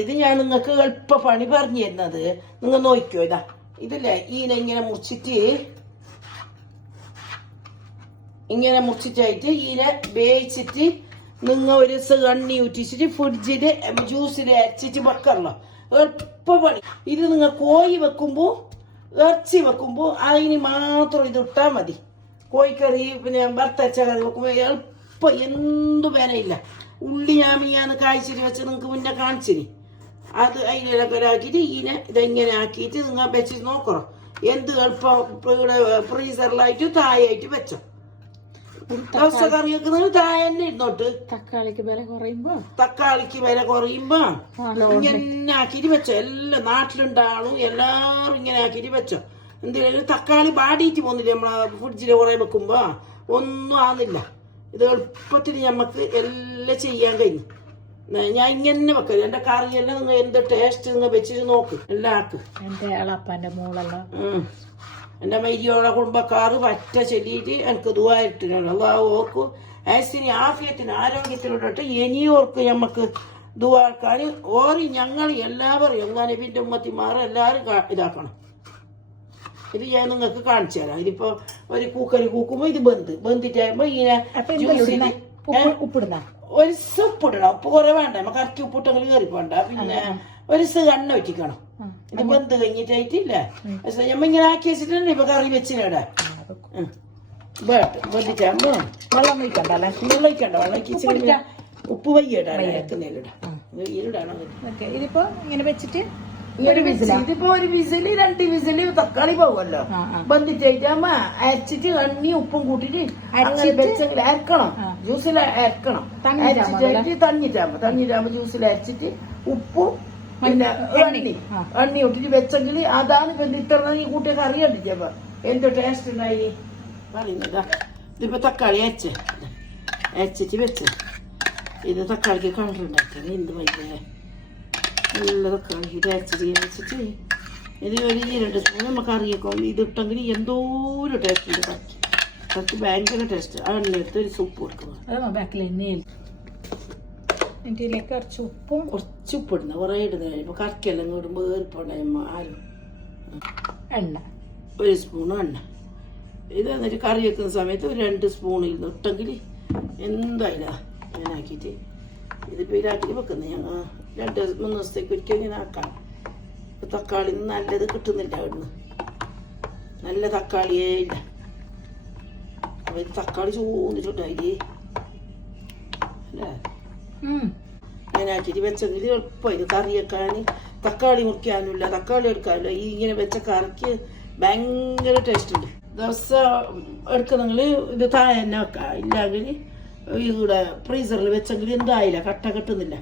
ഇത് ഞാൻ നിങ്ങൾക്ക് എളുപ്പ പണി പറഞ്ഞു തരുന്നത്. നിങ്ങൾ നോക്കിക്കോ. ഇതില്ലേ ഇങ്ങനെ മുറിച്ചിട്ടായിട്ട് ഇതിനെ വേവിച്ചിട്ട് നിങ്ങൾ ഒരു ദിവസം എണ്ണി ഊറ്റിച്ചിട്ട് ഫ്രിഡ്ജില് ജ്യൂസിൽ അരച്ചിട്ട് വെക്കറല്ലോ. എളുപ്പ പണി. ഇത് നിങ്ങൾ കോഴി വെക്കുമ്പോ ഇറച്ചി വെക്കുമ്പോ അതിന് മാത്രം ഇത് ഇട്ടാൽ മതി. കോഴിക്കറി പിന്നെ വറുത്തരച്ച കറി വെക്കുമ്പോ എളുപ്പം എന്തു വിലയില്ല. ഉള്ളി ഞാമിയാന്ന് കായ്ച്ചിട്ട് വെച്ച് നിങ്ങൾക്ക് മുന്നേ കാണിച്ചിന്. അത് അതിനൊക്കെ ആക്കിയിട്ട് ഇതെങ്ങനെ ആക്കിയിട്ട് നിങ്ങൾ വെച്ചിട്ട് നോക്കണം. എന്ത് എളുപ്പം ഇവിടെ ഫ്രീസറിലായിട്ട് തായായിട്ട് വെച്ചോ. ദിവസം കറി വെക്കുന്നത് തായ തന്നെ ഇരുന്നോട്ട്. തക്കാളിക്ക് വില കുറയുമ്പോ ഇങ്ങനെ ആക്കിയിട്ട് വെച്ചോ. എല്ലാം നാട്ടിലുണ്ടാളും എല്ലാരും ഇങ്ങനെ ആക്കിയിട്ട് വെച്ചോ. എന്തെങ്കിലും തക്കാളി ബാടിയിട്ട് പോകുന്നില്ല നമ്മളെ ഫ്രിഡ്ജില് കുറെ വെക്കുമ്പോ ഒന്നും ആകുന്നില്ല. ഇത് എളുപ്പത്തിൽ ഞമ്മക്ക് എല്ലാം ചെയ്യാൻ കഴിഞ്ഞു. ഞാൻ ഇങ്ങനെ വെക്കരുത്. എന്റെ കറിയെല്ലാം നിങ്ങൾ എന്ത് ടേസ്റ്റ് നിങ്ങൾ വെച്ചിട്ട് നോക്ക്. എല്ലാം ആക്ക്. എന്റെ മരിയോളെ കുടുംബക്കാറ് പറ്റ ചെല്ലിയിട്ട് എനിക്ക് ദുആയിട്ടില്ല. അള്ളാഹു ഓർക്കും ആസിന് ആഫിയത്തിന് ആരോഗ്യത്തിനോട്ട് ഇനിയോർക്ക് ഞമ്മക്ക് ദുആക്കാൻ ഓറി ഞങ്ങൾ എല്ലാവരും എല്ലാ നബിന്റെ ഉമ്മത്തിമാരെ എല്ലാവരും ഇതാക്കണം. ഇത് ഞാൻ നിങ്ങൾക്ക് കാണിച്ചു തരാം. ഇതിപ്പോ ഒരു കൂക്കരി കൂക്കുമ്പോ ഇത് ബന്ധിട്ടാകുമ്പോ ഇങ്ങനെ ഉപ്പിടണം. ഒരു ഉപ്പിടണം. ഉപ്പ് കുറെ വേണ്ട. നമുക്ക് കറക്കി ഉപ്പിട്ടെങ്കിൽ കയറി പോണ്ട. പിന്നെ ഒരു എണ്ണ വെറ്റിക്കണം. ഇത് ബന്ധ് കഴിഞ്ഞിട്ടായിട്ടില്ല. ഞമ്മ ഇങ്ങനെ ആക്കി വെച്ചിട്ടുണ്ട്. ഇപ്പൊ കറി വെച്ചിനവിടെ ബന്ധിട്ടാകുമ്പോ വെള്ളം ഒഴിക്കണ്ട. വെള്ളം ഒഴിച്ചിട്ട് ഉപ്പ് ഇതിപ്പോ ഇങ്ങനെ വെച്ചിട്ട് ഇതിപ്പോ ഒരു വിസില് 2 വിസില് തക്കാളി പോകുമല്ലോ. ബന്ധിച്ചായിട്ടാകുമ്പോ അരച്ചിട്ട് എണ്ണി ഉപ്പും കൂട്ടിട്ട് അരക്കണം. ജ്യൂസിൽ അരക്കണം. അരച്ചിട്ടായിട്ട് തണ്ണിട്ടാകുമ്പോ ജ്യൂസിൽ അരച്ചിട്ട് ഉപ്പും പിന്നെ എണ്ണി ഇട്ടിട്ട് വെച്ചെങ്കിൽ അതാണ് ഇത്ര കൂട്ടിയ കറി കണ്ടിട്ടപ്പോ എന്തോ ടേസ്റ്റ് ഉണ്ടായി പറയുന്നതാ. ഇതിപ്പോ തക്കാളി അരച്ചിട്ട് വെച്ച് ഇത് തക്കാളിക്ക് കളർ ഉണ്ടാക്കിയത് എന്ത് വൈകില്ലേ. നല്ല തക്കാളി ഇത് അരച്ചിട്ട് വെച്ചിട്ട് ഇത് ഒരു 2 സ്പൂൺ നമുക്ക് അറിയിക്കും. ഇതിട്ടെങ്കിൽ എന്തോ ഒരു ടേസ്റ്റ് ഉണ്ട്. കറിക്ക് ഭയങ്കര ടേസ്റ്റ്. ആ എണ്ണയെടുത്ത് ഒരു സൂപ്പ് കൊടുക്കുന്നത്. കുറച്ച് ഉപ്പ് ഇടുന്ന കുറെ ഇടുന്ന. ഇപ്പൊ കറിക്കെല്ലാം ഇടുമ്പോ ഏറിപ്പോണ്ട ആരും. എണ്ണ 1 സ്പൂൺ എണ്ണ. ഇത് എന്നിട്ട് കറി വെക്കുന്ന സമയത്ത് ഒരു 2 സ്പൂൺ ഇരുന്ന് ഇട്ടെങ്കിൽ എന്തായാലും ഇങ്ങനെ ആക്കിയിട്ട് ഇതിപ്പോൾ ഇതാക്കിയിട്ട് വെക്കുന്നത്. ഞങ്ങൾ 2-3 ദിവസത്തേക്ക് ഒരിക്കൽ ഇങ്ങനെ ആക്കാം. തക്കാളി നല്ലത് കിട്ടുന്നില്ല. ഇവിടുന്ന് നല്ല തക്കാളിയേ ഇല്ല. അപ്പൊ ഇത് തക്കാളി ചോദിച്ചിട്ടായി അല്ലേ ഇങ്ങനെ ആക്കിയിട്ട് വെച്ചെങ്കിൽ എളുപ്പം. ഇത് കറി വെക്കാൻ തക്കാളി മുറിക്കാനുമില്ല, തക്കാളി എടുക്കാനില്ല. ഈ ഇങ്ങനെ വെച്ച കറിക്ക് ഭയങ്കര ടേസ്റ്റ് ഉണ്ട്. ദിവസം എടുക്കുന്നെങ്കിൽ ഇത് താഴെ തന്നെ വെക്കാം. ഇല്ലെങ്കിൽ ഇവിടെ ഫ്രീസറിൽ വെച്ചെങ്കിൽ എന്തായില്ല. കട്ട കെട്ടുന്നില്ല.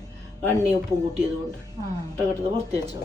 എണ്ണയും ഉപ്പും കൂട്ടിയത് കൊണ്ട് കട്ട കെട്ടുന്നത് പുറത്ത് വെച്ചോ.